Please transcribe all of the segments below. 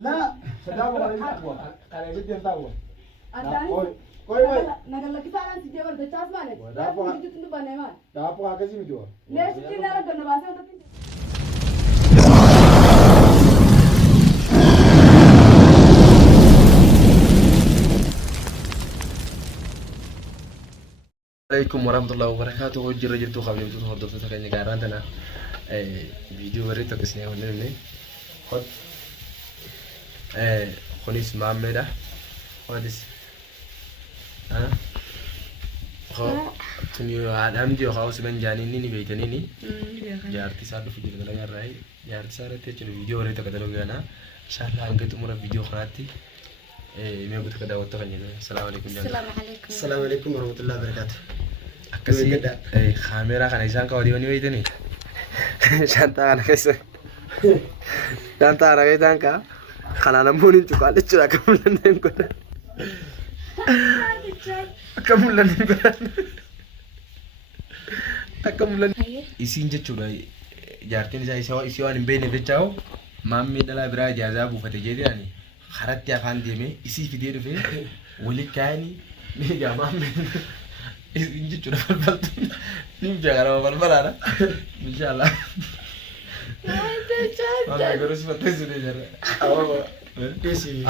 لا سلام عليكم أنا بدي أتابع أداني كوي نقول لك فعلا تجي ورد الشاس مالك لا تجي تندو بنيمان لا أبغى أكذب جوا ليش تجي لا رجعنا باسه عليكم ورحمة الله وبركاته. وجر جرتو خبري بتو هردو فتكني كارانتنا فيديو وريتو كسني ونني خد خنيس معمدة خدس خو تنيو عالم ديو خاوس من جانيني ني بيتنيني جارتي صار في جل غير راي جارتي صار تيجي فيديو وريتو كده لو إن شاء الله أنقذ مرة فيديو خناتي ميو بتو كده وتغني السلام عليكم السلام عليكم ورحمة الله وبركاته akkasii kaameeraa kana isaan qabatanii wani wayitanii shantaa kana keessa shantaa kana keessaan kaa kanaan ammoo hin cuqaa jechuudha akka mul'anne hin godhan akka mul'anne hin godhan akka mul'anne isiin jechuudha jaartiin isaa isii waan hin beekneef jechaa'u maammee dhalaa biraa ijaazaa buufate jedhani karatti afaan deemee isii fidee dhufee walitti kaayanii ni egaa maammee إنجي ترى بالبلد نيجي على بالبلد إن شاء الله ما يقولش فتيس لي جرا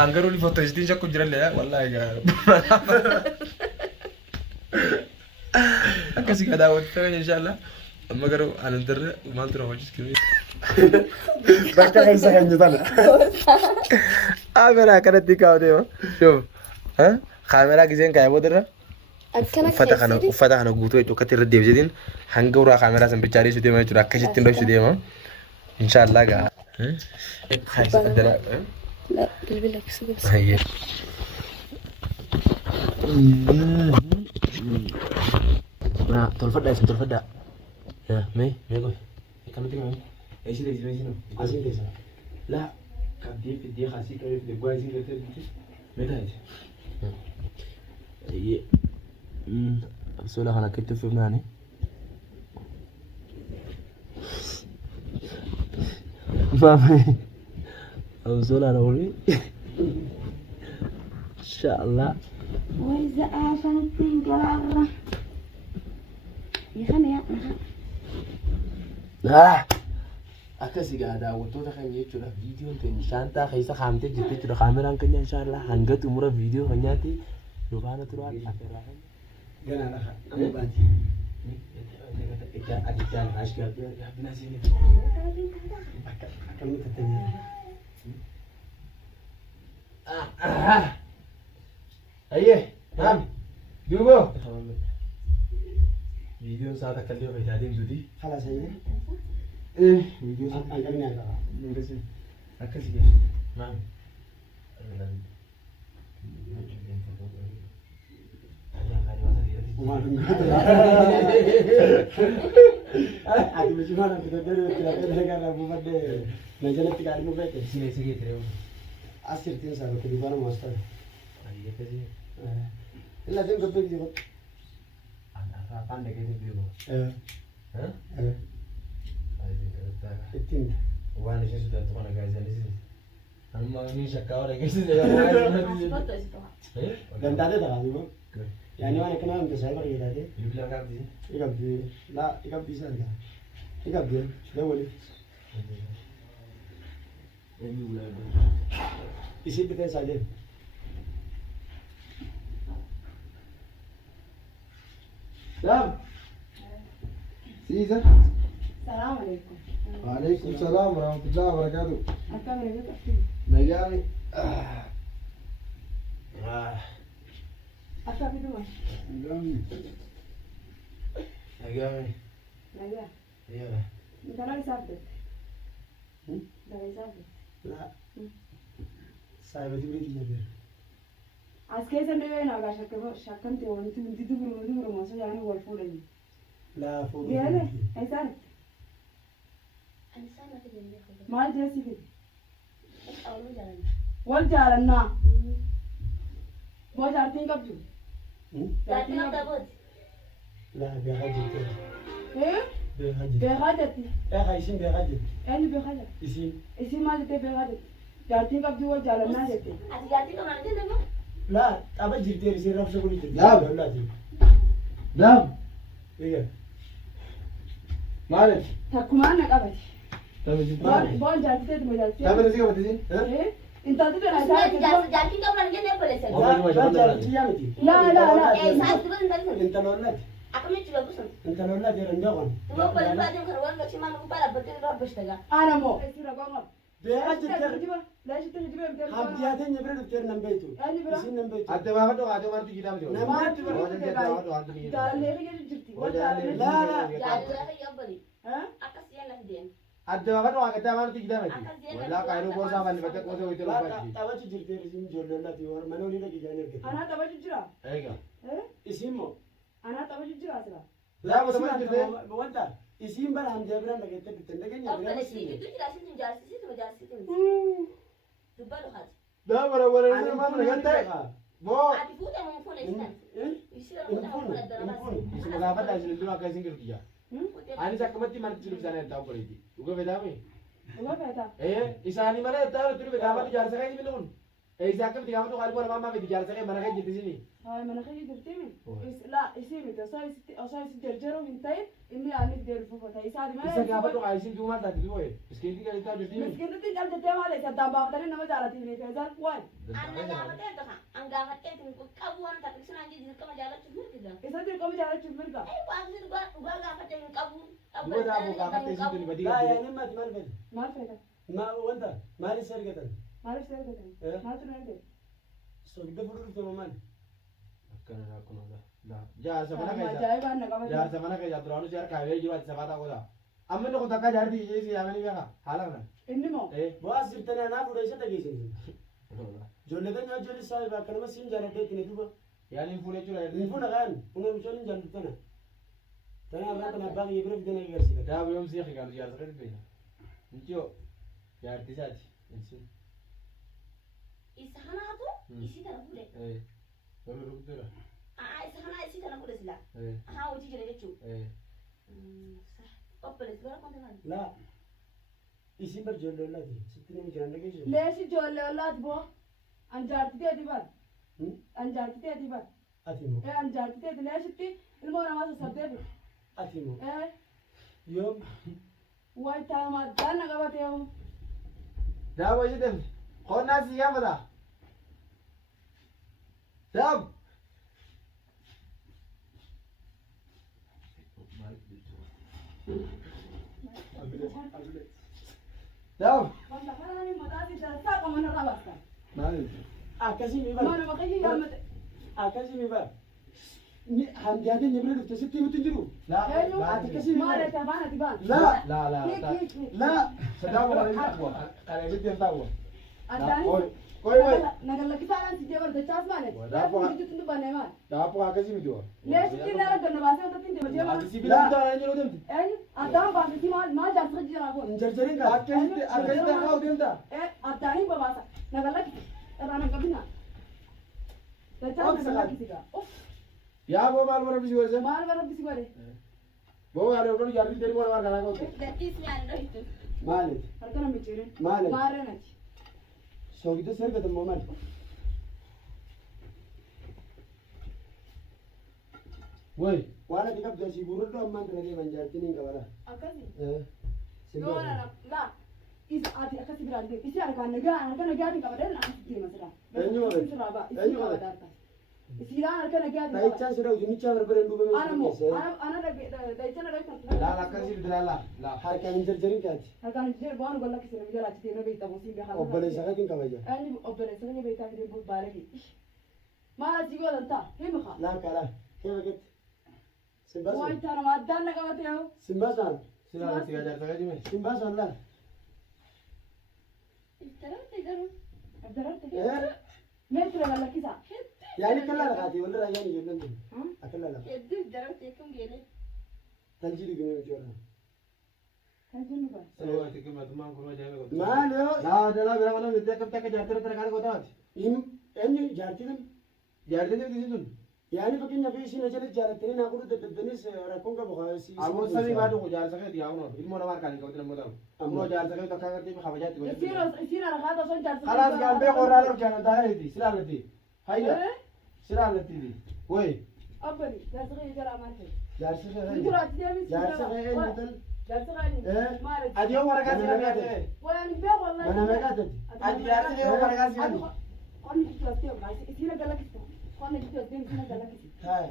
أنقروا لي فتيس دين شكو جرا ليه والله يا أكاسي كذا وتفهم إن شاء الله أما قروا أنا درة وما تروح وجس كذي بكرة كيسا هني تانا أمرا كانت تيكاو ديما شوف ها خامرا كيسين كاي بدرة فتحنا قوتو itu katir dia jadi hangga ura kamera sampai cari sudah macam curah kasih tindak sudah mah insyaallah ga khas adalah لا بالبلك سبب هي nah tolfada ya me koi kamu tengok me sini sini أسين كيسا la kabdi dia kasih kau dia gua sini kata gitu me dah iya السؤال أنا كنت في ماني مامي السؤال أنا أقولي إن شاء الله وإذا آفنت قرارة يخني akkasi gaada wantoota kan jechuudha viidiyoon teenya shaantaa keessa kaamtee jirti jechuudha kaameraan keenya inshaallah hanga xumura viidiyoo keenyaatti nu faana turaan afeerraa kan جانا لها أنا بانتي أكيد عايش كده بناسيني أكمل تتني أيه نعم دوبو فيديو ساعة كليه في هذه جودي خلاص هي إيه فيديو أكمل هذا نقصي أكسي نعم Ati bagaimana kita dari Abu Bade, najalah tiga hari mubet. Sini terus. Asir tiga sahaja kita di mana master. Iya sih. Illa tim betul juga. Apa pandai gitu juga. Hah? Ayo kita. Itu. Wan ini sudah tuh mana guys ini sih. Amma ini syakau lagi sih. Dan tadi tak ada juga. يعني وانا كمان بسافر الى هذه يبلغ قبضي يقبضي لا يقبضي سالك يقبضي شو اولي يعني ولا يصير بكاي سالم سلام سيزا السلام عليكم وعليكم السلام ورحمة الله وبركاته أكمل بيت أختي مجاني أكمل بدون مجاني أجامي نجا يلا أنت لا يسافر لا يسافر لا سايبتي بريكي جبير عسكري سندوي ناقا شكمتي وانتي من تدبر ما سو يعني والفولني لا فوق يلا أي سنة ما جالسي كده والجارنا ما جارتين قبل لا بيغادي إيه بيغادي بغادتي ايه هايسين بيغادي أنا بغادة يسين إسي ما جت بغادة jaartiin qabdii wal jaalannaa jette. Ati jaartii qabnaan jenne moo? Laa tapha jirtee risee raabsa godhi jirti. Laab. Laati. Laab. Iya. Maalit? Takkumaan na qabate. Tapha jirti. Boon jaartitee tuma jaartitee. Tapha risii qabate siin? Intalti tana Asuma isaa jaartii qabnaan jenne obboleessan. Laa jaartii yaa miti. Laa. Isaan duba intalli sun. Intaloonnati. Akkamitti jiru sun? Intaloonnati jedhan beekon. Duba obboleessi baatee kan waan gochi maal gubbaa dhaabbattee irraa bashtagaa. ana moo. Sira gonga. Beekaa jirteer. Laashite hijibe bitee. Hamdiyaatee nyabira dhufteer nan beektu. Ani bira. Isin nan beektu. Adda baafadhu haatee maaltu jiidhaa miti? Namaatti bira. Waan jedhaa baafadhu haatee miti. Jaalallee fi jedhu jirti. Wal jaalallee. Laa. Jaalala fi obboli. Haa? Akkas jenne fi deemu. Adda baafadhu haatee maaltu jiidhaa miti? Wallaa qaayiruu boosaa fanni battee qoosee wayitee Laa lubbaatti. taphachi jirteer isin ijoolleellati mana olii dhaqi jaan ergate. Anaa taphatu jira. Eega. Isin moo. Anaa taphatu jira asira. Laa bosa jirtee? Wanta isin bara hamdiyaa biraan dhaqettee dhufte dhageenya biraa Obboleessi masiin. gidduu jira asitti jaarsisiituma jaarsisiituma. Dubbaa dhufaati. Daa bara warreen maal nagan ta'e? Boo. Ati fuute mun fuune isinan. Isira fuute mun fuune addana baasi. Isuma gaafadhaa isin iddoo akka isin jirtu jaa. Anis akkamatti manatti jiru isaanii adda obboleetti. Dhuga beekaame? Dhuga beektaa. Isaanii mana adda adda jiru gaafadhu jaarsa kan inni kun. Isa akkamitti gaafadhu qaali boona mammaa miti jaarsa kan mana kan jirti isinii. Haa mana kee jirti mi? Laa isii miti osoo isi jarjaruu hin ta'in inni aanis deebifuufata isaati malee. Isa gaafadhu qaali isin duumaa taati du'e. Iskeetii kan isaa jirti mi? Miskiinatti caljattee malee isa addaan baafatanii nama jaallatanii fi feesaan waan. Anna gaafatee tokko an gaafatee qabu waan ta'eef sinaan jijjiirri qama jaalachuuf mirga. Isa dirqama jaalachuuf mirga. Waan dhugaa gaafatee hin qabu. Duba daaboo gaafattee isin tuni badii Laa qabdi. yaani maati maal fedhe? Maal feeta? Wanta maalis ergatan? Maaliif si argatan? Maaltu na argate? Soogidda fuudhuu dhufte mamaan. Akkana akkana laa. Jaarsa mana keessa. Ajaa'ibaan na qabate. Jaarsa mana keessa duraanuu si harkaa yoo jiru ati safaata qoota. Amma inni kun takka jaartii ijee si yaamanii beeka haala kana. Inni moo? Bu'aas jirtanii anaa fuudhee isa dhageessin. Ijoollee keenya ijoollee isaa akka nama siin jaallatee itti na duuba. Yaani hin fuudhee jira. Hin fuudha kaan humna ijoolleen jaallattana. Tana irraa kan abbaa kiyya bira fidanii agarsiisa. Daabu yoom si hiikamu jaarsa kan beeka. Injoo jaartii isaati. Insin. Isa kanaatu isii kana fuudhe. Warri rukutteera. Isa kanaa isii kana fuudhe sila. Haa hojii jira jechuudha. Obboleessi gara kwanta maali? Laa isin bar ijoollee ollaati. Sitti nama jiran dhageessu. Leeshi ijoollee ollaati boo. An jaartiteeti bar. An jaartiteeti bar. Ati moo. An jaartiteeti leeshitti ilmoo namaa sassabdeefi. Ati moo. Yoom. Wayi taa'amaa daanna qabatee hoo. Daabu ishee deemte. Qonnaa si yaafata. Daabu. Daabu. Wanta kanaan mataati dansaa qaban irraa basta. Maali? Akkasii mi bara. Mana maqayyii yaammate. Akkasii mi bara. Hamdiyaatee nyabira dhufte sitti himatti jiru. Eenyu? Ati akkasii mi bara. Maal ete afaan ati baan? Laa. Laa. Sadaabu kana inni taa'uwa. Kana ibitti hin taa'uwa. Addaani. Koi. Nagalakkisaadhaan si deebar dachaas maal ete? Daafoo. Leeshitti hin dubbanne maal? Daabboo akkasii miti waa. Leeshitti illee arganna baasee otatti hin deebar jeemaa. Ati sibiila bitaa hin jiru deemti. Eenyu? Addaan baasee maal jaarsa jiraa kun? Jarjariin kaa. Akkasitti haa deemta. Addaanii babaasa. Nagalakkisi. Irraa naqabina. Dachaa nagalakkisi gaa. Yaa boo maal bara bisi goose? Maal barabbisi godhe? Boo yaa dhoofnu jaartii deemu wal kana goote. Gadhiisni aan dhohitu. Maali? Harka nama micciirin. Maali? Maarreen ati. Soogidda si argatan moo maali? Woy. Waan ati qabdu asii guurradhu ammaan tana deeman jaartiin hin qabara. Akkasi. Sin Yoo beeku. laa. Isa ati akkasi biraan deemu. Isi harkaan harka nagaatiin qabadeen asitti deema sirraa. Eenyu godhe? Sirraa ba'a. Isi Eenyu godhe? qabada harkaan. Isiidhaan harka nagaatiin qabada. Dhaayichaan si dhawuti nichaa barbareen duubame Ana moo. Ana dhayicha na dhayicha. Laala akkasii biti laala. Laa. harkaan hin jarjarin kaati. Harkaan jee waan gollakkisi nama jala achi deemee beektaa boosii beekaa. Obboleessa katiin kabaja. Ani obboleessa kee beektaa fi deemu baaleegi. Maal asii gootan ta'a? Himi kaa. Laakkaadha. Kee baketti. Waan Simbaasaan. itti nama addaan na qabate yoo. Simbaasaan. Silaa si gajaarsa gajime. Simbaasaan laal. Iftarate garuu. Abdararte. Meetira gallakkisaa. Yaani akka laala kaati walirraa yaani ijoolleen kun. Akka laala. Hedduu iftarate kam geelee. Talchii dhuganii nuti warra. Kan jennu kaa. Silaa ati kimatumaan kun ajaa'iba godhu. Maal yoo. Laa jalaa bira mana bitti akka jaartira tara kaanii qotaati. Eenyu jaartii kun. Jaartiin bitti sun. يعني فكنا في شيء نجلس جارتين أقول الدنيس ركون كبخاسي أقول سامي ما دو جار سكت يا أمور إلمو نمار كان يقول لنا مدام أمور جار سكت تكاكر تيجي خبجات تقول يصير رخاء تصون جالس خلاص قال بيع قرار رجعنا دايدي سلالتي هيا سلالتي دي وين أبني جالس غير جرا مارتي جالس غير انتوا راتي جالس غير مثل جالس غير ما أعرف أديهم ورا كاسي ما بيعرف وين بيع والله أنا ما قادر أدي جار سكت ورا كاسي أنا جبت أستيم بس يصير قال لك أنا جبت أستيم يصير قال لك هاي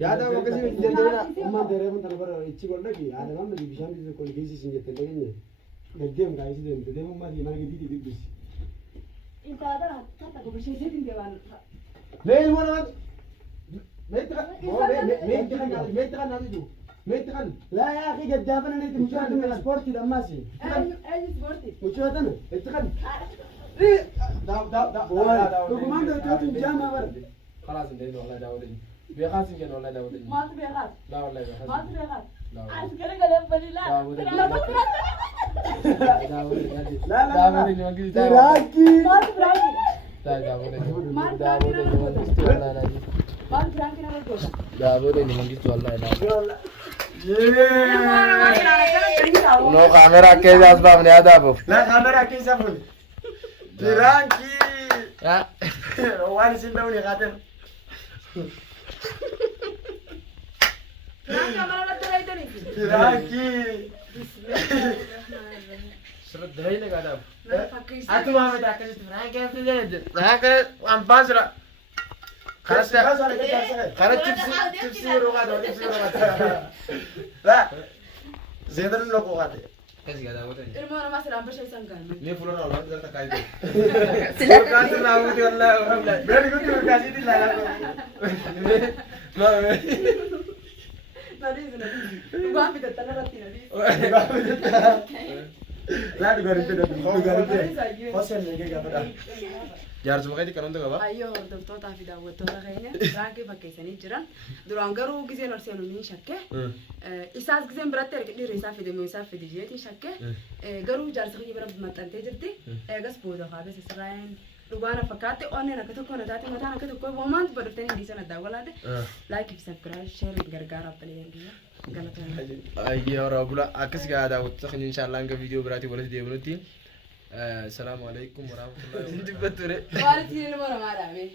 يا ده هو كاسي جدنا أما دري من تنبر يتشيكون لكي أنا ما مدي بيشام بيزو كل كيسي سنجت لكني قديم قايس دين تديم ما دي ما جديد دي بس أنت هذا حتى قبل شيء زين جوان ليه المو نمار ميتخن لا يا أخي قد جابنا نيت مشاهدة من سبورتي دماسي أي سبورتي مشاهدة اتخن دا كمان ده توتم جامع برد خلاص انتهينا والله داودين بيخاسين كان والله داودين ما تبي غاد لا والله بيخاسين ما تبي غاد لا عارف كده قال بلي لا داودين لا لا داودين ما قلت تراكي ما تبي غاد داودين ما تبي والله ما تبي غاد كنا نقول داودين ما قلت والله والله نو كاميرا كيف أسباب من هذا أبو لا كاميرا كيس أقول تراكي يا وانا سندوني قاتل تراكي سرد هيني قاعد أبو أنتم ما متأكدين فرانك كيف تجد هاك أم بازرا خلاص خلاص تفسير وغدا تفسير وغدا لا زيادة لو قاتل كذي قاعد أبو تاني المهم ما سلام بشيء سانكان ليه فلورا ولا تقدر تكايد كاسي لا ودي والله بيري كنت كاسي دي لا ما نريز قام بتتنا رتينا لا تقارن كده تقارن حسن نيجي قبل جارس مكاي دي كانون تغبا أيوه دكتور تعرف دعوته خينه راكي بكيسني جران دران غرو كيزين أرسلوا نين شكه إساس كيزين براتر كدي ريسا في دمو إساف في ديجيتي شكه غرو جارس خيجي برا بمتنتي جرتي إيجاس بودا خابس إسرائيل ربنا فكرت أني نكتب كنا تاتي متى نكتب كوي ومان برتني ديسنا دعوة لايك سبسكرايب شير غرغارة بليانجيا أيه رابولا أكس قاعد أبو تخن إن شاء الله إنك فيديو براتي ولا فيديو بنتي السلام عليكم ورحمة الله وبركاته. وارد تيجي نمر ما رامي.